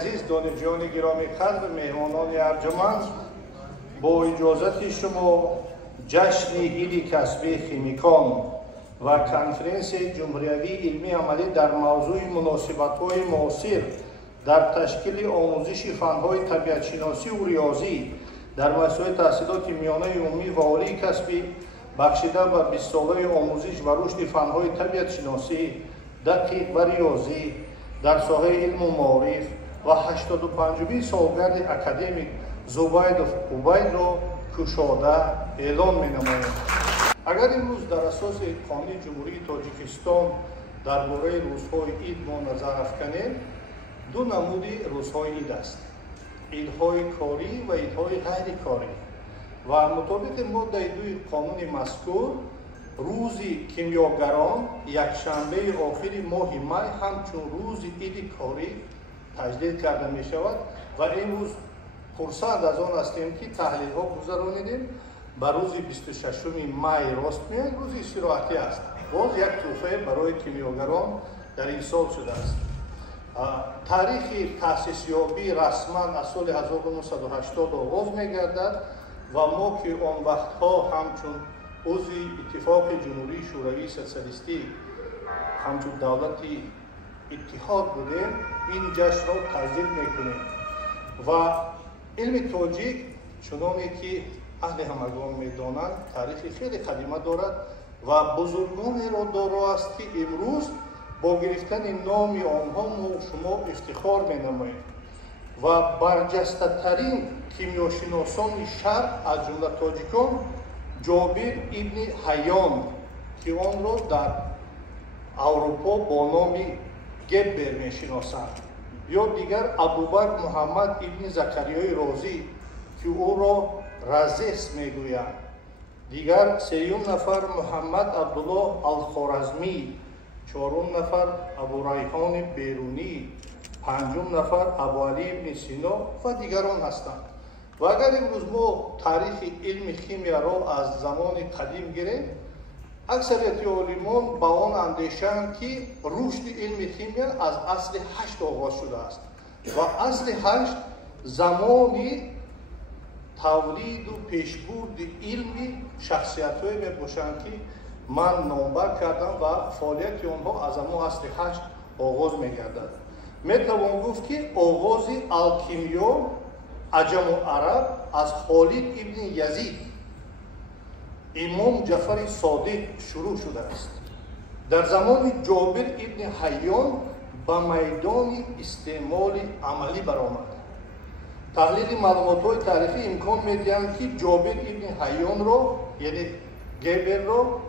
عزیز دانشجویان گرامی قدر مهمانان ارجمند، با اجازت شما جشن عید کسبی خیمیکان و کنفرانس جمهوری علمی عملی در موضوع مناسبت‌های معاصر در تشکیل آموزش فن‌های طبیعت‌شناسی و ریاضی در مسائل تحصیلات میانه عمومی و عالی کسبی بخشیده به 20 ساله آموزش و رشد فن‌های طبیعت‌شناسی، دقیق و ریاضی در ساحه علم و معارف و 85مین سالگرد اکادمیک زبید عبید را کشاده اعلان می‌نماییم. اگر امروز در اساس قانون جمهوری تاجیکستان درباره روزهای عید ما نظر افکنیم، دو نمودی روزهای عید است: عیدهای کاری و عیدهای غیر کاری. و مطابق ماده 2 قانون مذکور، روز کیمیاگران یکشنبه آخر ماه می همچون روز عید کاری تجدید کرده می شود و امروز خرسند از آن هستیم که تحلیل ها گذرانیدیم. به روز 26 می راست میاد، روز استراحتی است. باز یک توفه برای کیمیاگران در این سال شده است. تاریخ تأسیس یابی رسما از سال 1980 آغاز می گردد و ما که آن وقتها همچون عضو اتفاق جمهوری شوروی سوسیالیستی همچون دولت اتحاد بودیم، این جشن را تجدید میکنیم. و علم تاجیک چنانه که اهل همگان میدانند تاریخ خیلی قدیمه دارد و بزرگانی را دارا است که امروز با گرفتن نام آنها ما شما افتخار مینماییم. و برجسته ترین کیمیاشناسان شرق از جمله تاجیکان جابر ابن حیان که آن را در اروپا با نام گبر میشناسند، یا دیگر ابوبکر محمد ابن زکریای رازی که او را رازیس میگویند، دیگر سیوم نفر محمد عبدالله الخوارزمی، چهارم نفر ابو ریحان بیرونی، پنجم نفر ابو علی ابن سینا و دیگران هستند. و اگر امروز ما تاریخ علم خیمیا را از زمان قدیم گیریم، اکثریت عالمان با آن اندیشند که رشد علم خیمیا از اصل 8 آغاز شده است و اصل 8 زمانی تولید و پیشبرد علمی شخصیت‌های میباشند که من نامبر کردم و فعالیت آنها از اما اصل 8 آغاز میگردد. میتوان گفت که آغاز الکیمیا عجم و عرب از خالد ابن یزید امام جعفر صادق شروع شده است. در زمان جابر ابن حیان به میدان استعمال عملی برآمد. تحلیل معلومات تاریخی امکان میدهند که جابر ابن حیان را یعنی گبر را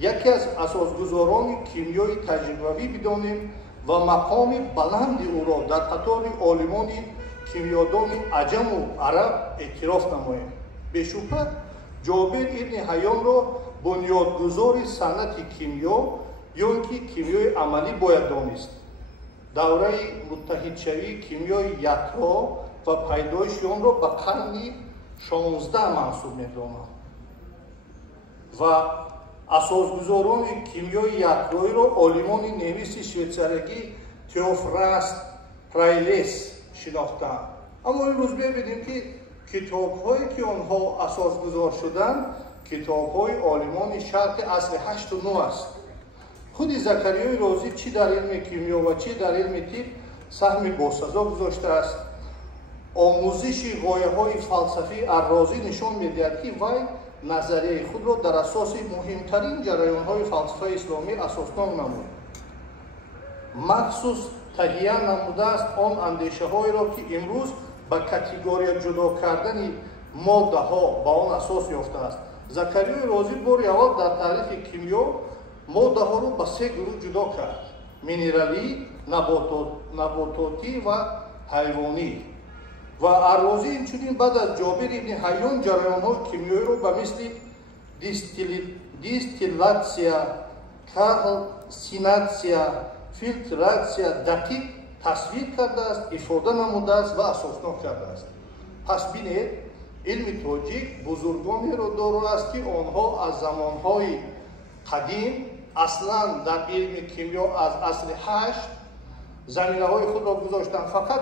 یکی از اساسگزاران کیمیای تجربوی بدانیم و مقام بلند او را در قطار عالمان کیمیادان عجم و عرب اعتراف نماییم. بشبهه جابر ابن حیان را بنیادگذار صنعت کیمیا یا اینکه کیمیای عملی باید دانست. دوره متحدشوی کیمیای یکتا و پیدایش آن را به قرن 16 منسوب می‌دانند و اساسگزاران کیمیای یکتایی را عالمان نویس شویتزاری تئوفراست پرایلیس شناختند. اما امروز ببینیم که کتاب‌هایی که آنها اساسگذار شدند کتاب‌های عالمان شرق اصل 8 و 9 است. خود زکریای رازی چی در علم کیمیا و چی در علم طب سهم باسزا گذاشته است. آموزش غایه‌های فلسفی الرازی نشان می‌دهد که وی نظریه خود را در اساس مهمترین جریان‌های فلسفه اسلامی اساسنام نمود. مخصوص تهیه نموده است آن اندیشه‌هایی را که امروز به کاتگوری جدا کردن ماده‌ها با آن اساس یافته است. زکریای رازی باری اول در تاریخ کیمیا ماده‌ها را به 3 گروه جدا کرد: مینرالی، نباتاتی و حیوانی. و الرازی اینچنین بعد از جابر ابن حیان جریان‌های کیمیایی را به مثل دیستیلاتسیا، کالسیناتسیا، فیلتراتسیا دقیق تصویر کرده است، افاده نموده است و اساسنام کرده است. پس بینید علم تاجیک بزرگانی را دارا است که آنها از زمانهای قدیم اصلا در علم کیمیا از اصل 8 زمینه‌های خود را گذاشتند. فقط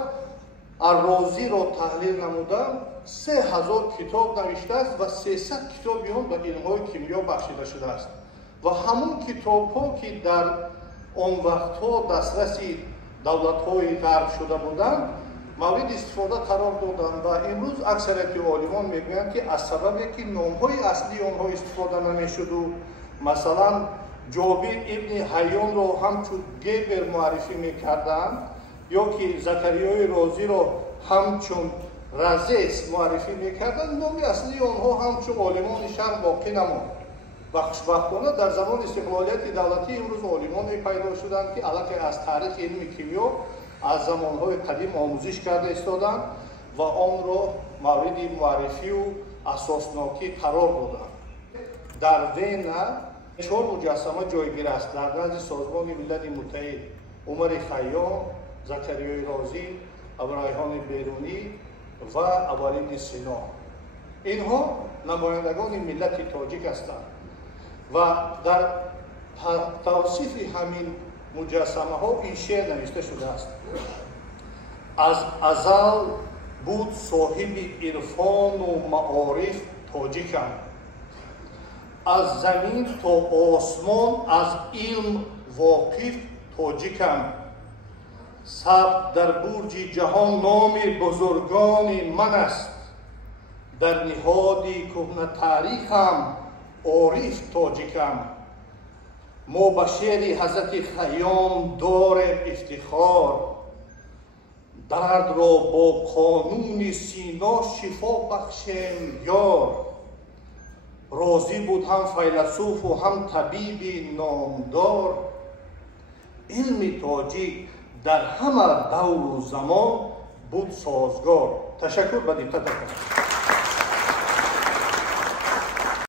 الرازی را تحلیل نمودم 3000 کتاب نوشته است و 300 کتاب هم به علم‌های کیمیا بخشیده شده است و همون کتاب‌ها که در آن وقت‌ها دسترسی دولت‌های غرب شده بودند مورد استفاده قرار دادند و امروز اکثریت عالمان میگویند که از سببی که نام‌های اصلی آنها استفاده نمی‌شد و مثلا جابر ابن حیان را همچون گبر معرفی می‌کردند یا که زکریای رازی را همچون رزیس معرفی می‌کردند، نام اصلی آنها همچون عالمان شرق باقی نماند و خوشبختانه در زمان استقلالیت دولتی امروز عالمانی پیدا شدند که علاوه از تاریخ علم کیمیا از زمانهای قدیم آموزش کرده ایستادند و آن را مورد معرفی و اساسناکی قرار دادند. در وینا 4 مجسمه جایگیر است در نزد سازمان ملل متحد: عمر خیام، زکریای رازی، ابوریحان بیرونی و ابوالعلی سینا. اینها نمایندگان ملت تاجیک هستند و در توصیف همین مجسمه ها این شعر نوشته شده است: از ازل بود صاحب عرفان و معارف تاجیکم، از زمین تا آسمان از علم واقف تاجیکم، ثبت در برج جهان نام بزرگان من است، در نهاد کهنه تاریخم عارف تاجیکم، ما به شعر حضرت خیام داریم افتخار، درد را با قانون سینا شفا بخشیم یار، رازی بود هم فیلسوف و هم طبیب نامدار، علم تاجیک در همه دور و زمان بود سازگار. تشکر به دقت.